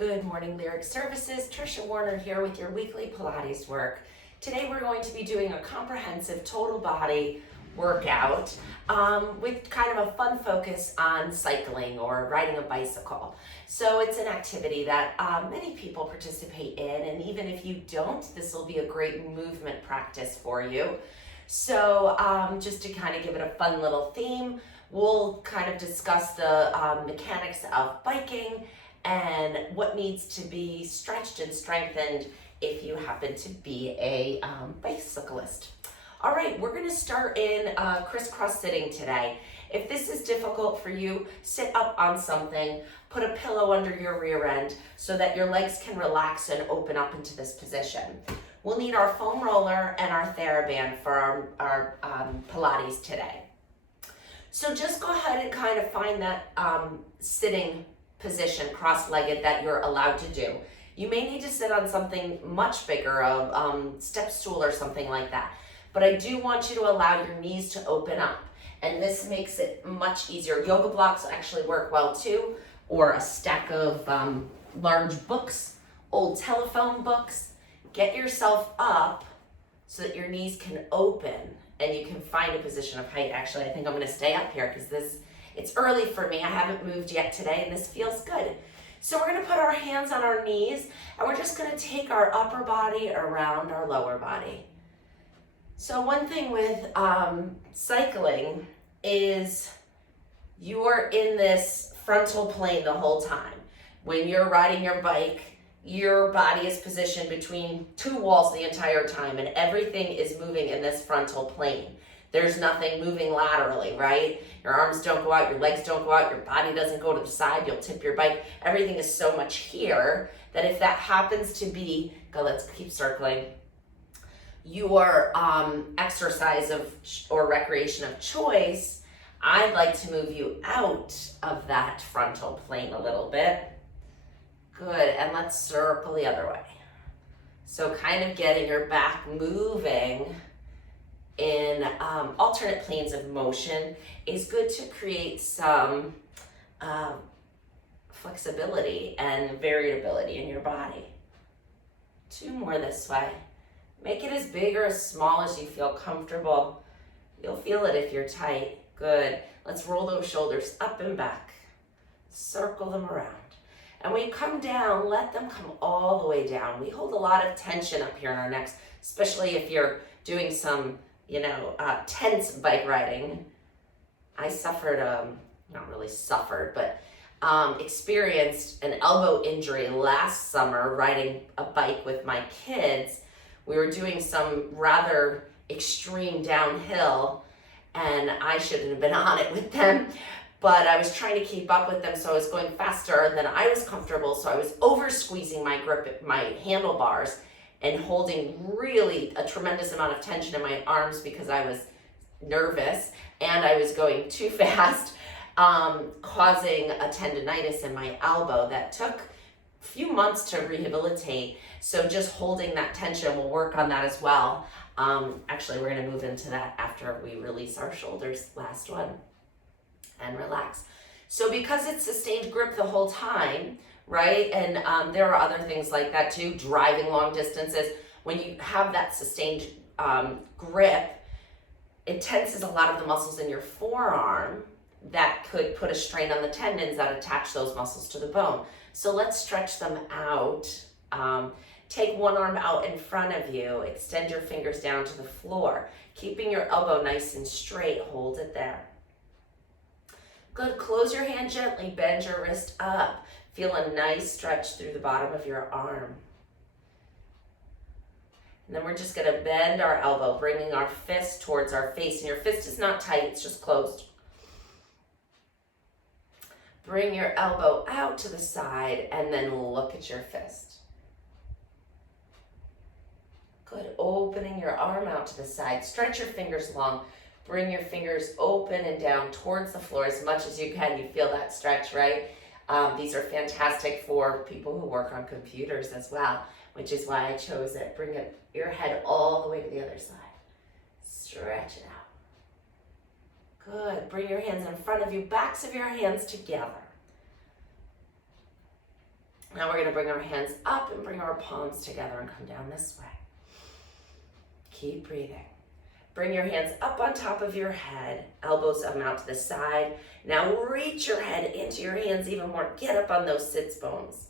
Good morning, Lyric Services. Trisha Warner here with your weekly Pilates work. Today we're going to be doing a comprehensive total body workout with kind of a fun focus on cycling or riding a bicycle. So it's an activity that many people participate in, and even if you don't, this will be a great movement practice for you. So just to kind of give it a fun little theme, we'll kind of discuss the mechanics of biking and what needs to be stretched and strengthened if you happen to be a bicyclist. All right, we're gonna start in crisscross sitting today. If this is difficult for you, sit up on something, put a pillow under your rear end so that your legs can relax and open up into this position. We'll need our foam roller and our TheraBand for our Pilates today. So just go ahead and kind of find that sitting position, cross-legged, that you're allowed to do. You may need to sit on something much bigger, a step stool or something like that. But I do want you to allow your knees to open up. And this makes it much easier. Yoga blocks actually work well too, or a stack of large books, old telephone books. Get yourself up so that your knees can open and you can find a position of height. Actually, I think I'm gonna stay up here because it's early for me. I haven't moved yet today and this feels good. So we're gonna put our hands on our knees and we're just gonna take our upper body around our lower body. So one thing with cycling is you're in this frontal plane the whole time. When you're riding your bike, your body is positioned between two walls the entire time and everything is moving in this frontal plane. There's nothing moving laterally, right? Your arms don't go out, your legs don't go out, your body doesn't go to the side, you'll tip your bike. Everything is so much here that if that happens to be, let's keep circling, your exercise or recreation of choice, I'd like to move you out of that frontal plane a little bit. Good, and let's circle the other way. So kind of getting your back moving in alternate planes of motion is good to create some flexibility and variability in your body. Two more this way. Make it as big or as small as you feel comfortable. You'll feel it if you're tight. Good. Let's roll those shoulders up and back. Circle them around. And when you come down, let them come all the way down. We hold a lot of tension up here in our necks, especially if you're doing some tense bike riding. I suffered, not really suffered, but experienced an elbow injury last summer riding a bike with my kids. We were doing some rather extreme downhill and I shouldn't have been on it with them, but I was trying to keep up with them, so I was going faster than I was comfortable, so I was over squeezing my grip, my handlebars, and holding really a tremendous amount of tension in my arms because I was nervous and I was going too fast, causing a tendonitis in my elbow that took a few months to rehabilitate. So just holding that tension, we'll work on that as well. Actually, we're gonna move into that after we release our shoulders, last one, and relax. So because it's sustained grip the whole time, right? And there are other things like that too, driving long distances. When you have that sustained grip, it tenses a lot of the muscles in your forearm that could put a strain on the tendons that attach those muscles to the bone. So let's stretch them out. Take one arm out in front of you, extend your fingers down to the floor, keeping your elbow nice and straight, hold it there. Good, close your hand gently, bend your wrist up. Feel a nice stretch through the bottom of your arm. And then we're just gonna bend our elbow, bringing our fist towards our face. And your fist is not tight, it's just closed. Bring your elbow out to the side and then look at your fist. Good, opening your arm out to the side. Stretch your fingers long. Bring your fingers open and down towards the floor as much as you can. You feel that stretch, right? These are fantastic for people who work on computers as well, which is why I chose it. Bring your head all the way to the other side. Stretch it out. Good. Bring your hands in front of you, backs of your hands together. Now we're gonna bring our hands up and bring our palms together and come down this way. Keep breathing. Bring your hands up on top of your head, elbows up out to the side. Now reach your head into your hands even more. Get up on those sits bones.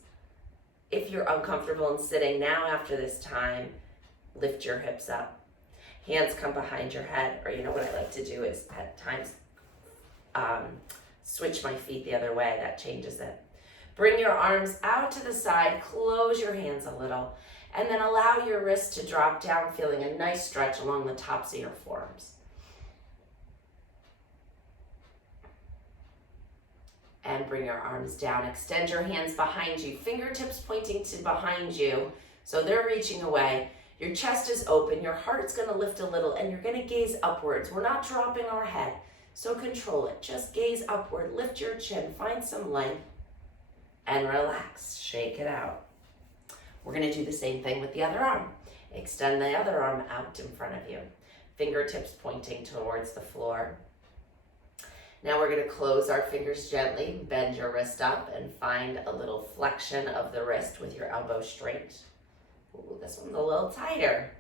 If you're uncomfortable in sitting now after this time, lift your hips up. Hands come behind your head, or you know what I like to do is at times switch my feet the other way. That changes it. Bring your arms out to the side, close your hands a little, and then allow your wrists to drop down, feeling a nice stretch along the tops of your forearms. And bring your arms down. Extend your hands behind you, fingertips pointing to behind you, so they're reaching away. Your chest is open, your heart's gonna lift a little, and you're gonna gaze upwards. We're not dropping our head, so control it. Just gaze upward, lift your chin, find some length, and relax, shake it out. We're gonna do the same thing with the other arm. Extend the other arm out in front of you. Fingertips pointing towards the floor. Now we're gonna close our fingers gently, bend your wrist up, and find a little flexion of the wrist with your elbow straight. Ooh, this one's a little tighter.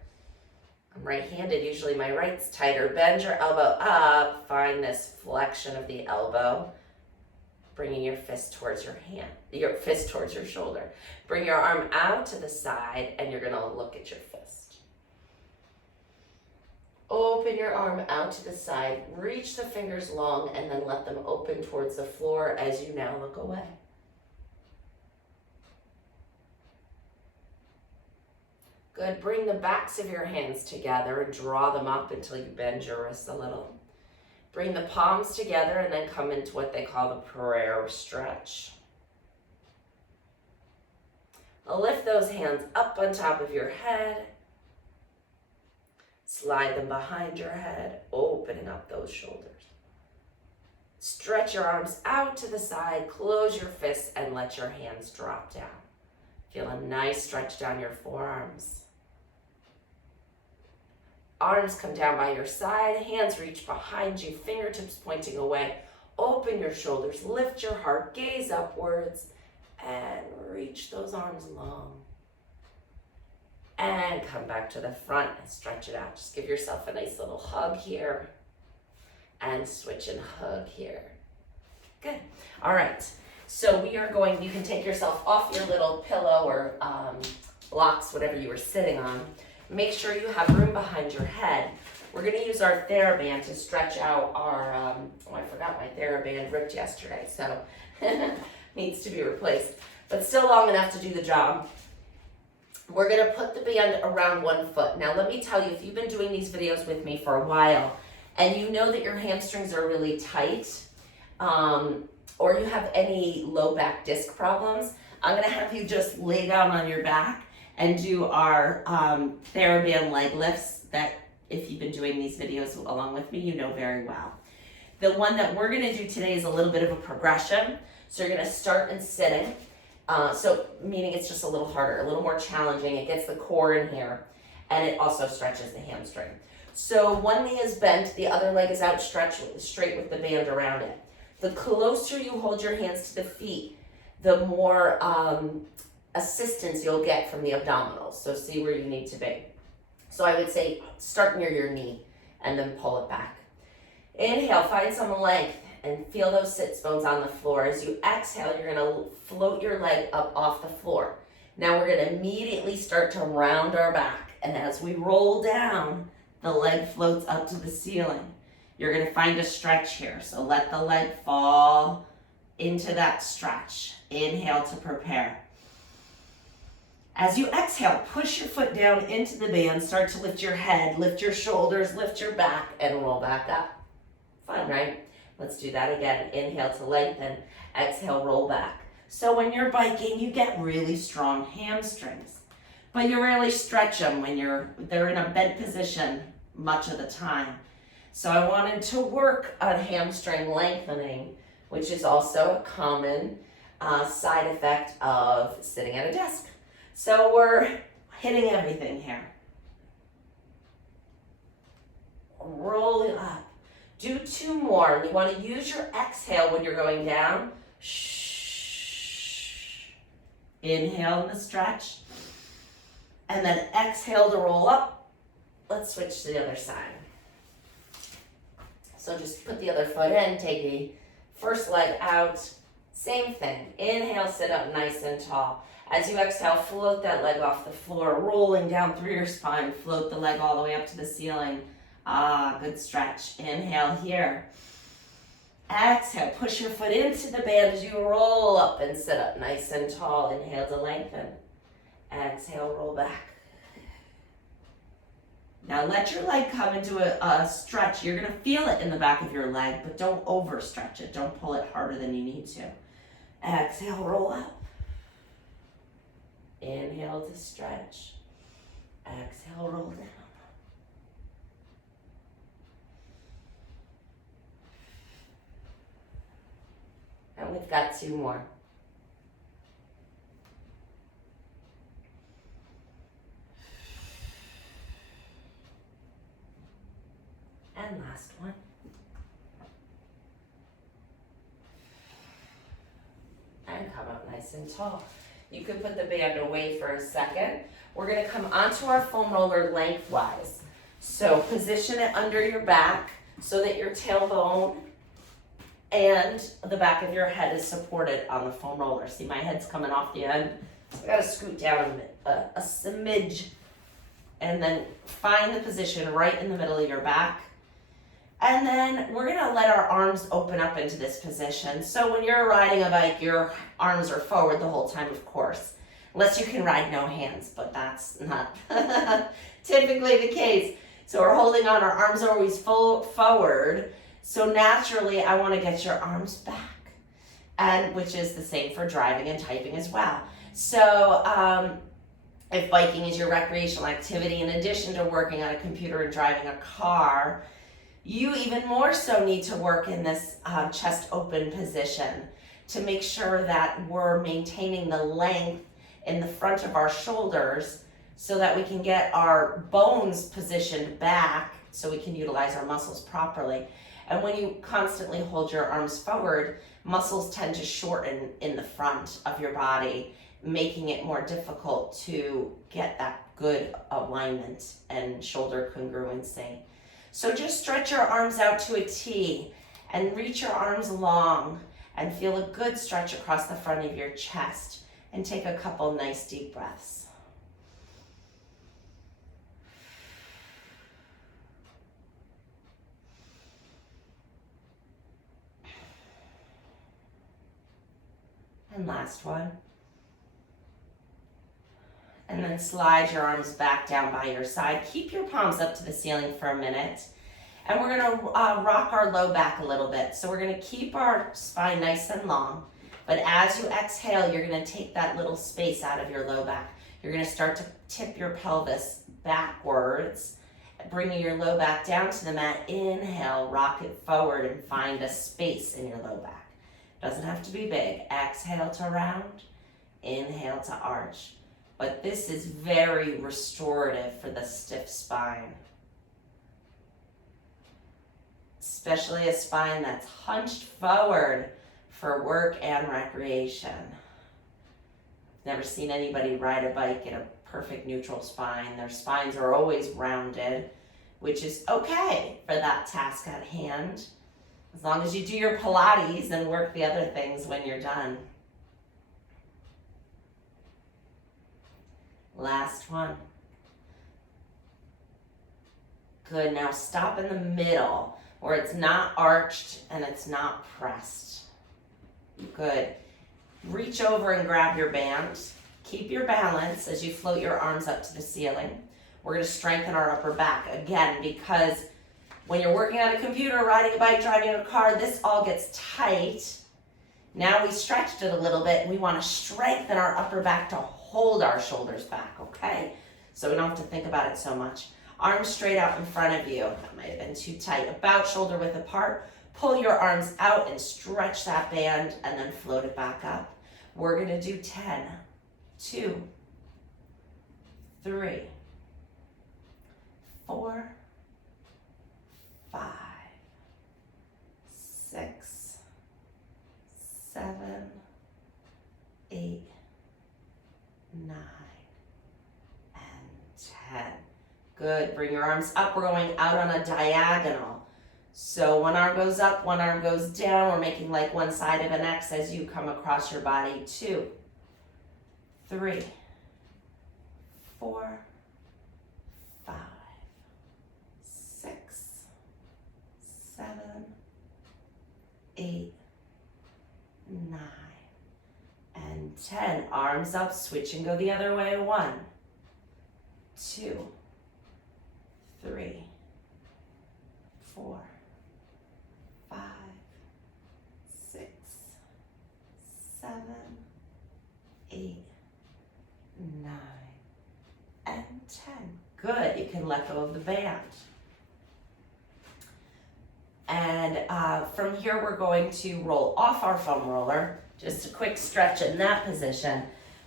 I'm right-handed, usually my right's tighter. Bend your elbow up, find this flexion of the elbow, bringing your fist towards your hand, your fist towards your shoulder. Bring your arm out to the side, and you're gonna look at your fist. Open your arm out to the side, reach the fingers long, and then let them open towards the floor as you now look away. Good, bring the backs of your hands together and draw them up until you bend your wrists a little. Bring the palms together and then come into what they call the prayer stretch. Lift those hands up on top of your head. Slide them behind your head, opening up those shoulders. Stretch your arms out to the side, close your fists, and let your hands drop down. Feel a nice stretch down your forearms. Arms come down by your side, hands reach behind you, fingertips pointing away. Open your shoulders, lift your heart, gaze upwards, and reach those arms long. And come back to the front and stretch it out. Just give yourself a nice little hug here. And switch and hug here. Good. All right. So we are going, you can take yourself off your little pillow or blocks, whatever you were sitting on. Make sure you have room behind your head. We're gonna use our TheraBand to stretch out our, oh, I forgot my TheraBand ripped yesterday, so needs to be replaced, but still long enough to do the job. We're gonna put the band around 1 foot. Now let me tell you, if you've been doing these videos with me for a while, and you know that your hamstrings are really tight, or you have any low back disc problems, I'm gonna have you just lay down on your back and do our TheraBand leg lifts that if you've been doing these videos along with me, you know very well. The one that we're gonna do today is a little bit of a progression. So you're gonna start in sitting. So meaning it's just a little harder, a little more challenging. It gets the core in here and it also stretches the hamstring. So one knee is bent, the other leg is outstretched straight with the band around it. The closer you hold your hands to the feet, the more assistance you'll get from the abdominals. So see where you need to be. So I would say start near your knee and then pull it back. Inhale, find some length and feel those sits bones on the floor. As you exhale, you're gonna float your leg up off the floor. Now we're gonna immediately start to round our back. And as we roll down, the leg floats up to the ceiling. You're gonna find a stretch here. So let the leg fall into that stretch. Inhale to prepare. As you exhale, push your foot down into the band, start to lift your head, lift your shoulders, lift your back, and roll back up. Fun, right? Let's do that again. Inhale to lengthen, exhale, roll back. So when you're biking, you get really strong hamstrings, but you rarely stretch them when they're in a bent position much of the time. So I wanted to work on hamstring lengthening, which is also a common side effect of sitting at a desk. So we're hitting everything here. Roll it up. Do 2 more. You want to use your exhale when you're going down. Shh. Inhale in the stretch. And then exhale to roll up. Let's switch to the other side. So just put the other foot in, take the first leg out. Same thing. Inhale, sit up nice and tall. As you exhale, float that leg off the floor, rolling down through your spine. Float the leg all the way up to the ceiling. Good stretch. Inhale here. Exhale, push your foot into the band as you roll up and sit up nice and tall. Inhale to lengthen. Exhale, roll back. Now let your leg come into a stretch. You're gonna feel it in the back of your leg, but don't overstretch it. Don't pull it harder than you need to. Exhale, roll up. Inhale to stretch. Exhale, roll down. And we've got 2 more. And last one. And come up nice and tall. You can put the band away for a second. We're gonna come onto our foam roller lengthwise. So position it under your back so that your tailbone and the back of your head is supported on the foam roller. See, my head's coming off the end. So I gotta scoot down a smidge and then find the position right in the middle of your back. And then we're gonna let our arms open up into this position. So when you're riding a bike, your arms are forward the whole time, of course. Unless you can ride no hands, but that's not typically the case. So we're holding on, our arms are always full forward. So naturally, I wanna get your arms back, and which is the same for driving and typing as well. So if biking is your recreational activity, in addition to working on a computer and driving a car, you even more so need to work in this chest open position to make sure that we're maintaining the length in the front of our shoulders so that we can get our bones positioned back so we can utilize our muscles properly. And when you constantly hold your arms forward, muscles tend to shorten in the front of your body, making it more difficult to get that good alignment and shoulder congruency. So just stretch your arms out to a T and reach your arms long and feel a good stretch across the front of your chest, and take a couple nice deep breaths. And last one. And then slide your arms back down by your side. Keep your palms up to the ceiling for a minute. And we're gonna rock our low back a little bit. So we're gonna keep our spine nice and long, but as you exhale, you're gonna take that little space out of your low back. You're gonna start to tip your pelvis backwards, bringing your low back down to the mat. Inhale, rock it forward and find a space in your low back. Doesn't have to be big. Exhale to round, inhale to arch. But this is very restorative for the stiff spine. Especially a spine that's hunched forward for work and recreation. Never seen anybody ride a bike in a perfect neutral spine. Their spines are always rounded, which is okay for that task at hand, as long as you do your Pilates and work the other things when you're done. Last one. Good, now stop in the middle where it's not arched and it's not pressed. Good. Reach over and grab your band. Keep your balance as you float your arms up to the ceiling. We're gonna strengthen our upper back again, because when you're working on a computer, riding a bike, driving a car, this all gets tight. Now we stretched it a little bit, and we wanna strengthen our upper back to hold our shoulders back, okay? So we don't have to think about it so much. Arms straight out in front of you. That might have been too tight. About shoulder width apart. Pull your arms out and stretch that band, and then float it back up. We're gonna do 10, 2, 3, 4, 5, 6, 7, 8, Good, bring your arms up. We're going out on a diagonal. So one arm goes up, one arm goes down. We're making like one side of an X as you come across your body. 2, 3, 4, 5, 6, 7, 8, 9, and 10. Arms up, switch and go the other way. 1, 2, 3, 4, 5, 6, 7, 8, 9, and 10. Good. You can let go of the band. And from here, we're going to roll off our foam roller. Just a quick stretch in that position.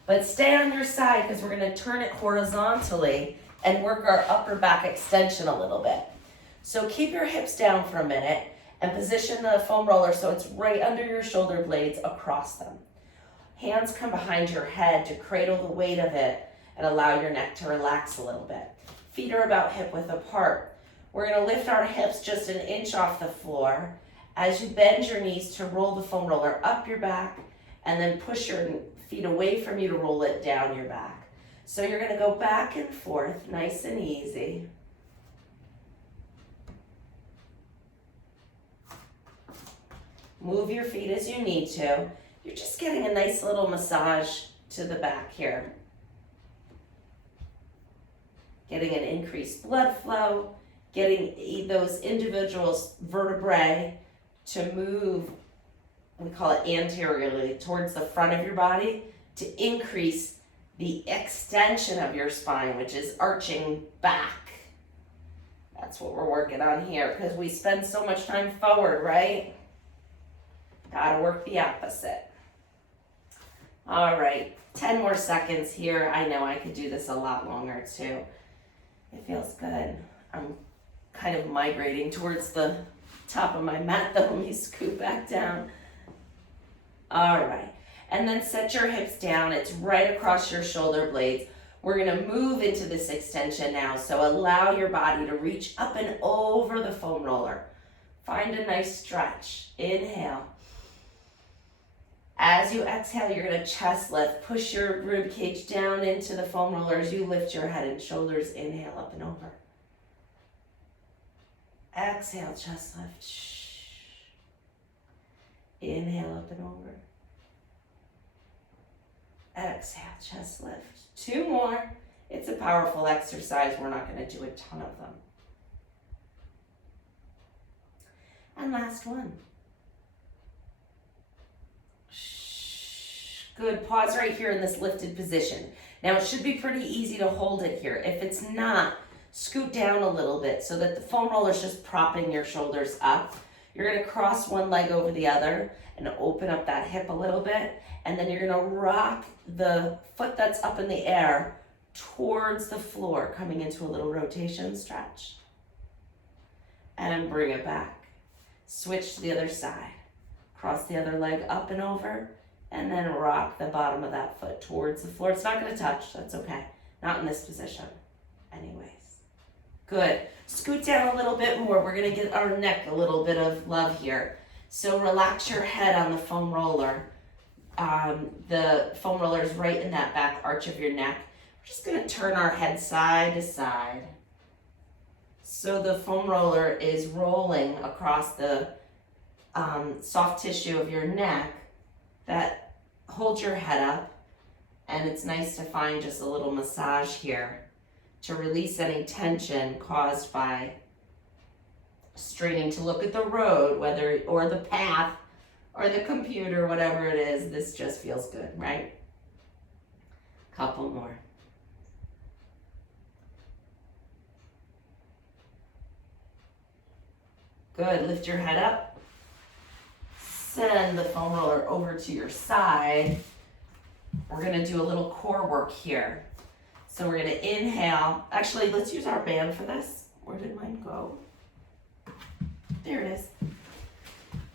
But stay on your side because we're going to turn it horizontally and work our upper back extension a little bit. So keep your hips down for a minute and position the foam roller so it's right under your shoulder blades across them. Hands come behind your head to cradle the weight of it and allow your neck to relax a little bit. Feet are about hip width apart. We're going to lift our hips just an inch off the floor as you bend your knees to roll the foam roller up your back and then push your feet away from you to roll it down your back. So you're going to go back and forth, nice and easy. Move your feet as you need to. You're just getting a nice little massage to the back here. Getting an increased blood flow, getting those individual vertebrae to move, we call it anteriorly, towards the front of your body to increase the extension of your spine, which is arching back. That's what we're working on here because we spend so much time forward, right? Gotta work the opposite. All right, 10 more seconds here. I know I could do this a lot longer too. It feels good. I'm kind of migrating towards the top of my mat though. Let me scoot back down. All right, and then set your hips down. It's right across your shoulder blades. We're gonna move into this extension now, so allow your body to reach up and over the foam roller. Find a nice stretch. Inhale. As you exhale, you're gonna chest lift. Push your rib cage down into the foam roller as you lift your head and shoulders. Inhale, up and over. Exhale, chest lift. Inhale, up and over. Exhale, chest lift. 2 more. It's a powerful exercise. We're not going to do a ton of them. And last one. Good. Pause right here in this lifted position. Now it should be pretty easy to hold it here. If it's not, scoot down a little bit so that the foam roller is just propping your shoulders up. You're going to cross one leg over the other and open up that hip a little bit. And then you're going to rock the foot that's up in the air towards the floor, coming into a little rotation stretch. And bring it back. Switch to the other side. Cross the other leg up and over. And then rock the bottom of that foot towards the floor. It's not going to touch. That's okay. Not in this position. Anyways. Good. Scoot down a little bit more. We're going to get our neck a little bit of love here. So relax your head on the foam roller. The foam roller is right in that back arch of your neck. We're just going to turn our head side to side. So the foam roller is rolling across the soft tissue of your neck that holds your head up. And it's nice to find just a little massage here to release any tension caused by straining to look at the road, or the path, or the computer, whatever it is. This just feels good, right? Couple more. Good, lift your head up. Send the foam roller over to your side. We're gonna do a little core work here. So we're gonna inhale. Actually, let's use our band for this. Where did mine go? There it is.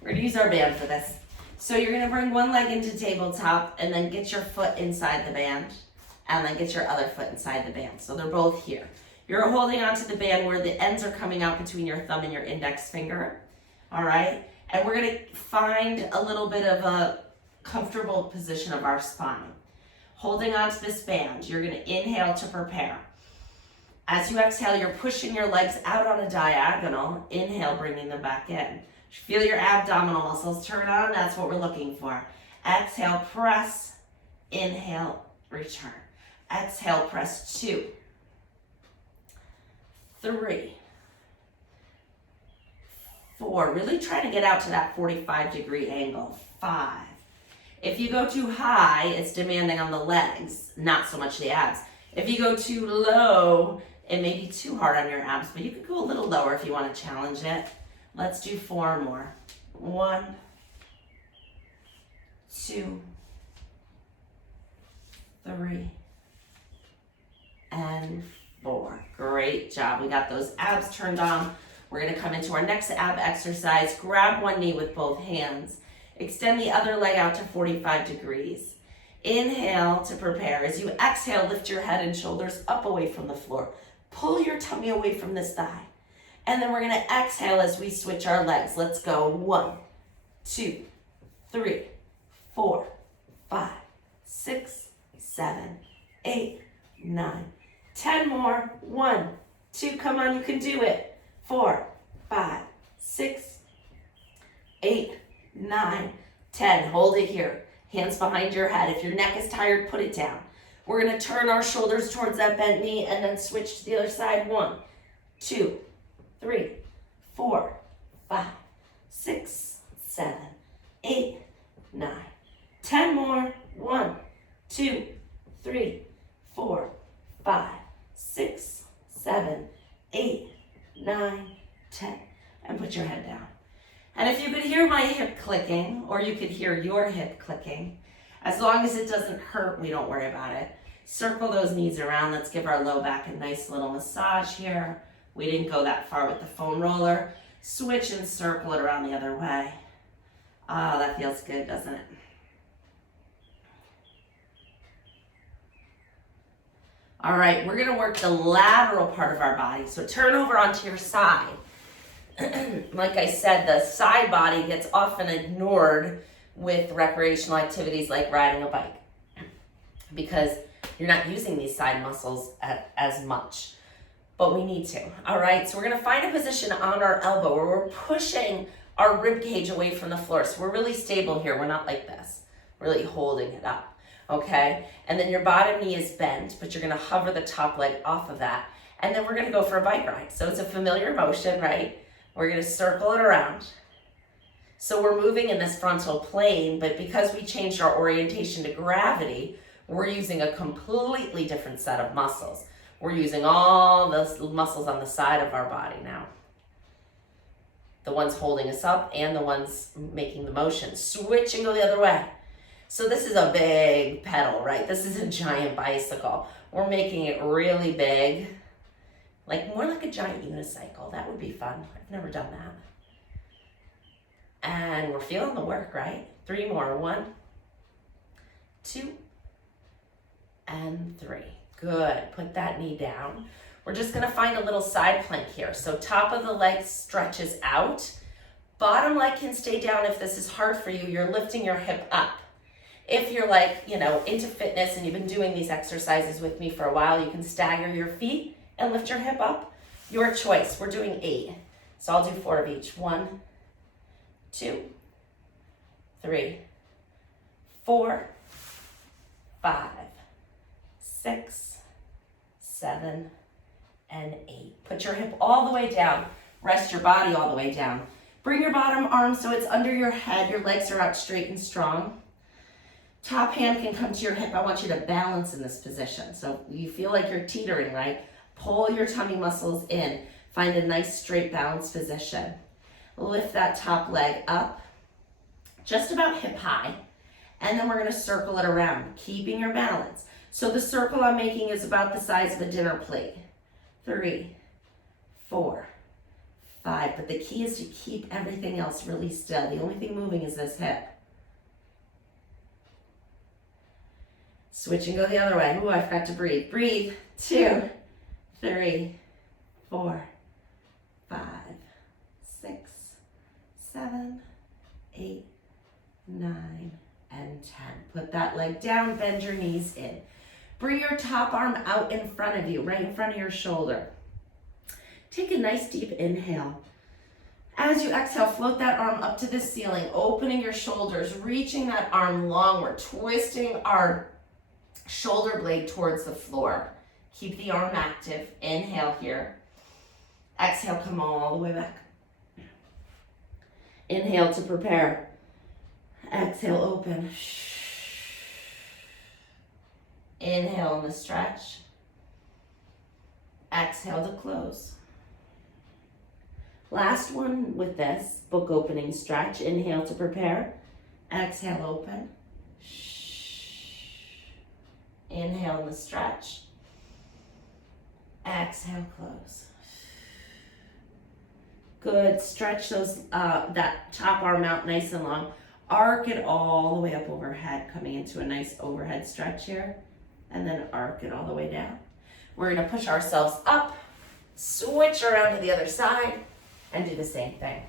We're gonna use our band for this. So you're gonna bring one leg into tabletop and then get your foot inside the band and then get your other foot inside the band. So they're both here. You're holding onto the band where the ends are coming out between your thumb and your index finger. All right? And we're gonna find a little bit of a comfortable position of our spine. Holding onto this band, you're gonna inhale to prepare. As you exhale, you're pushing your legs out on a diagonal. Inhale, bringing them back in. Feel your abdominal muscles turn on. That's what we're looking for. Exhale, press. Inhale, return. Exhale, press 2, 3, 4. Really try to get out to that 45-degree angle. 5. If you go too high, it's demanding on the legs, not so much the abs. If you go too low, it may be too hard on your abs, but you could go a little lower if you want to challenge it. Let's do 4 more. 1, 2, 3, and 4. Great job. We got those abs turned on. We're going to come into our next ab exercise. Grab one knee with both hands. Extend the other leg out to 45 degrees. Inhale to prepare. As you exhale, lift your head and shoulders up away from the floor. Pull your tummy away from this thigh. And then we're going to exhale as we switch our legs. Let's go. 1, 2, 3, 4, 5, 6, 7, 8, 9, 10 more. 1, 2, come on, you can do it. 4, 5, 6, 8, 9, 10. Hold it here. Hands behind your head. If your neck is tired, put it down. We're going to turn our shoulders towards that bent knee and then switch to the other side. 1, 2, 3, 4, 5, 6, 7, 8, 9, 10 more. 1, 2, 3, 4, 5, 6, 7, 8, 9, 10. And put your head down. And if you could hear my hip clicking, or you could hear your hip clicking, as long as it doesn't hurt, we don't worry about it. Circle those knees around. Let's give our low back a nice little massage here. We didn't go that far with the foam roller. Switch and circle it around the other way. Ah, that feels good, doesn't it? All right, we're gonna work the lateral part of our body. So turn over onto your side. Like I said, the side body gets often ignored with recreational activities like riding a bike because you're not using these side muscles as much, but we need to. All right, so we're gonna find a position on our elbow where we're pushing our rib cage away from the floor. So we're really stable here. We're not like this, really holding it up, okay? And then your bottom knee is bent, but you're gonna hover the top leg off of that. And then we're gonna go for a bike ride. So it's a familiar motion, right? We're gonna circle it around. So we're moving in this frontal plane, but because we changed our orientation to gravity, we're using a completely different set of muscles. We're using all those muscles on the side of our body now. The ones holding us up and the ones making the motion. Switch and go the other way. So this is a big pedal, right? This is a giant bicycle. We're making it really big. Like more like a giant unicycle. That would be fun. I've never done that. And we're feeling the work, right? 3 more. 1, 2, and 3. Good. Put that knee down. We're just gonna find a little side plank here. So top of the leg stretches out. Bottom leg can stay down if this is hard for you. You're lifting your hip up. If you're like, into fitness and you've been doing these exercises with me for a while, you can stagger your feet and lift your hip up. Your choice. We're doing 8. So I'll do 4 of each. 1, 2, 3, 4, 5, 6, 7, and 8. Put your hip all the way down. Rest your body all the way down. Bring your bottom arm so it's under your head. Your legs are out straight and strong. Top hand can come to your hip. I want you to balance in this position. So you feel like you're teetering, right? Pull your tummy muscles in. Find a nice straight balance position. Lift that top leg up, just about hip high. And then we're gonna circle it around, keeping your balance. So the circle I'm making is about the size of a dinner plate. 3, 4, 5. But the key is to keep everything else really still. The only thing moving is this hip. Switch and go the other way. Ooh, I forgot to breathe. Breathe. 2, 3, 4, 5, 6, 7, 8, 9, and 10. Put that leg down, bend your knees in. Bring your top arm out in front of you, right in front of your shoulder. Take a nice deep inhale. As you exhale, float that arm up to the ceiling, opening your shoulders, reaching that arm long. We're twisting our shoulder blade towards the floor. Keep the arm active. Inhale here. Exhale, come all the way back. Inhale to prepare. Exhale, open. Inhale in the stretch. Exhale to close. Last one with this book opening stretch. Inhale to prepare. Exhale, open. Inhale in the stretch. Exhale, close. Good. Stretch those that top arm out nice and long. Arc it all the way up overhead, coming into a nice overhead stretch here. And then arc it all the way down. We're going to push ourselves up, switch around to the other side, and do the same thing.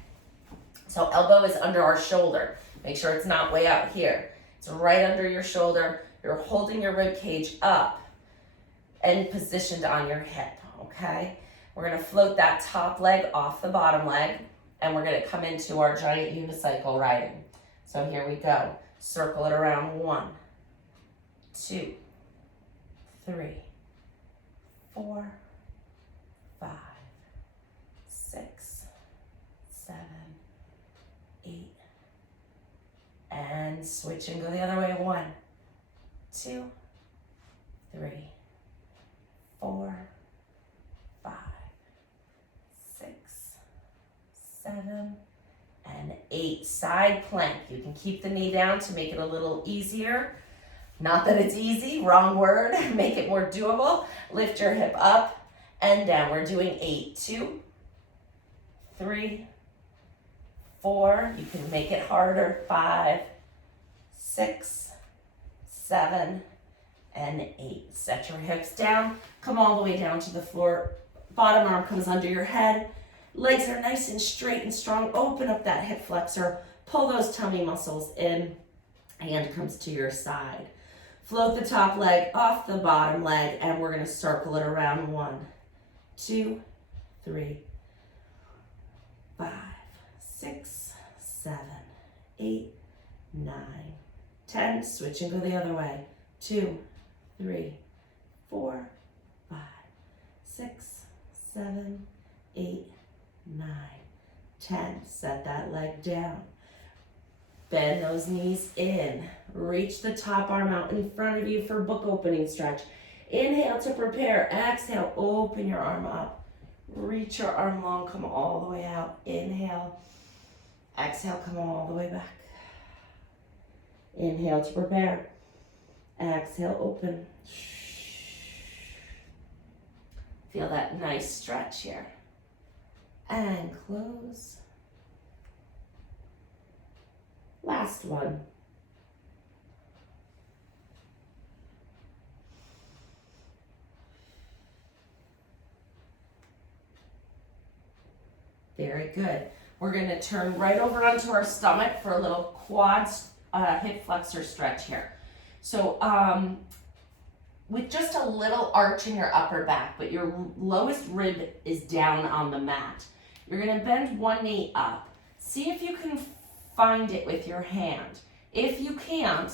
So elbow is under our shoulder. Make sure it's not way out here. It's right under your shoulder. You're holding your rib cage up and positioned on your hip, okay? We're gonna float that top leg off the bottom leg, and we're gonna come into our giant unicycle riding. So here we go. Circle it around. 1, 2, 3, 4, 5, 6, 7, 8, and switch and go the other way. 1, 2, 3, 4, 5, 6, 7, and 8. Side plank. You can keep the knee down to make it a little easier. Not that it's easy, wrong word. Make it more doable. Lift your hip up and down. We're doing 8. 2, 3, 4. You can make it harder. 5, 6, 7, and 8. Set your hips down. Come all the way down to the floor. Bottom arm comes under your head. Legs are nice and straight and strong. Open up that hip flexor. Pull those tummy muscles in. Hand comes to your side. Float the top leg off the bottom leg, and we're going to circle it around. 1, 2, 3, 5, 6, 7, 8, 9, 10. Switch and go the other way. 2, 3, 4, 5, 6, 7, 8, 9, 10. Set that leg down. Bend those knees in. Reach the top arm out in front of you for book opening stretch. Inhale to prepare. Exhale, open your arm up. Reach your arm long, come all the way out. Inhale. Exhale, come all the way back. Inhale to prepare. Exhale, open. Feel that nice stretch here. And close. Last one. Very good. We're going to turn right over onto our stomach for a little quads hip flexor stretch here. So with just a little arch in your upper back, but your lowest rib is down on the mat. You're going to bend one knee up. See if you can find it with your hand. If you can't,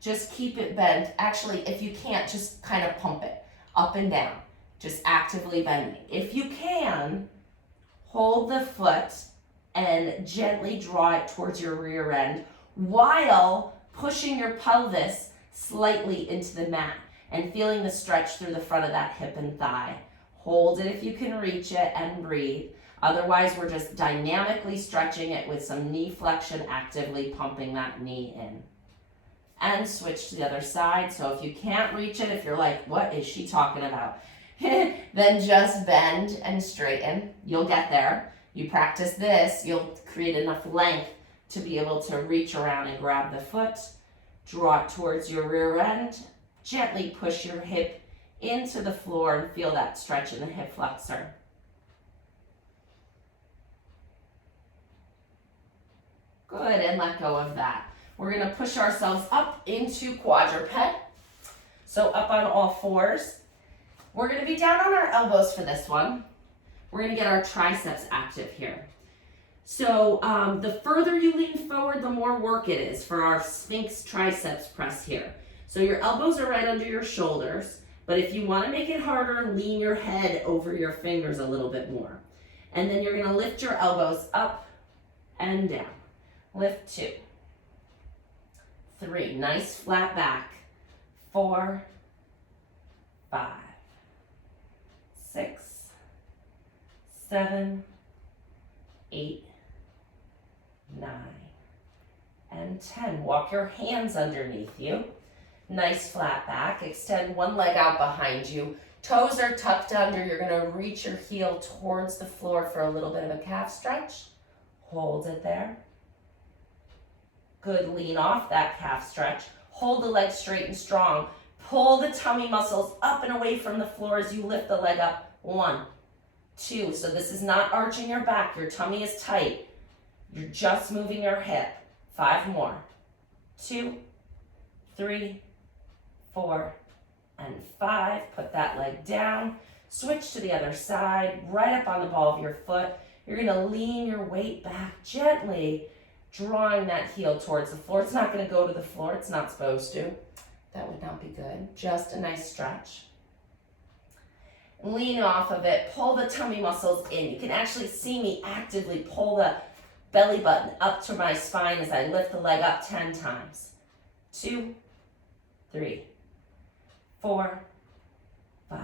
just keep it bent. Actually, if you can't, just kind of pump it up and down. Just actively bending. If you can, hold the foot and gently draw it towards your rear end while pushing your pelvis slightly into the mat and feeling the stretch through the front of that hip and thigh. Hold it if you can reach it and breathe. Otherwise, we're just dynamically stretching it with some knee flexion, actively pumping that knee in. And switch to the other side. So if you can't reach it, if you're like, what is she talking about? Then just bend and straighten. You'll get there. You practice this, you'll create enough length to be able to reach around and grab the foot, draw it towards your rear end, gently push your hip into the floor and feel that stretch in the hip flexor. Good, and let go of that. We're gonna push ourselves up into quadruped. So up on all fours. We're gonna be down on our elbows for this one. We're gonna get our triceps active here. So the further you lean forward, the more work it is for our Sphinx triceps press here. So your elbows are right under your shoulders, but if you wanna make it harder, lean your head over your fingers a little bit more. And then you're gonna lift your elbows up and down. Lift 2, 3, nice flat back, 4, 5, 6, 7, 8, 9, and 10. Walk your hands underneath you. Nice flat back. Extend one leg out behind you. Toes are tucked under. You're going to reach your heel towards the floor for a little bit of a calf stretch. Hold it there. Good. Lean off that calf stretch. Hold the leg straight and strong. Pull the tummy muscles up and away from the floor as you lift the leg up. 1, 2. So this is not arching your back. Your tummy is tight. You're just moving your hip. 5 more. 2, 3, 4, and 5. Put that leg down. Switch to the other side, right up on the ball of your foot. You're gonna lean your weight back gently, drawing that heel towards the floor. It's not gonna go to the floor. It's not supposed to. That would not be good. Just a nice stretch. Lean off of it. Pull the tummy muscles in. You can actually see me actively pull the belly button up to my spine as I lift the leg up 10 times. 2, 3, 4, 5,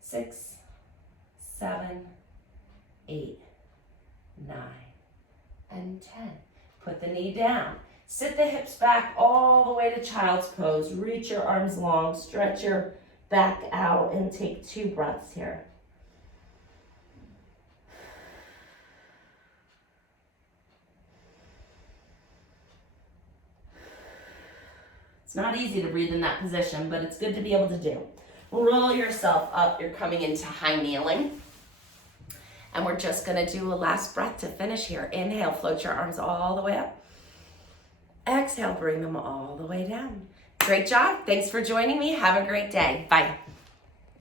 6, 7, 8, 9, and 10. Put the knee down. Sit the hips back all the way to child's pose. Reach your arms long. Stretch your back out and take 2 breaths here. It's not easy to breathe in that position, but it's good to be able to do. Roll yourself up. You're coming into high kneeling. And we're just gonna do a last breath to finish here. Inhale, float your arms all the way up. Exhale, bring them all the way down. Great job. Thanks for joining me. Have a great day. Bye.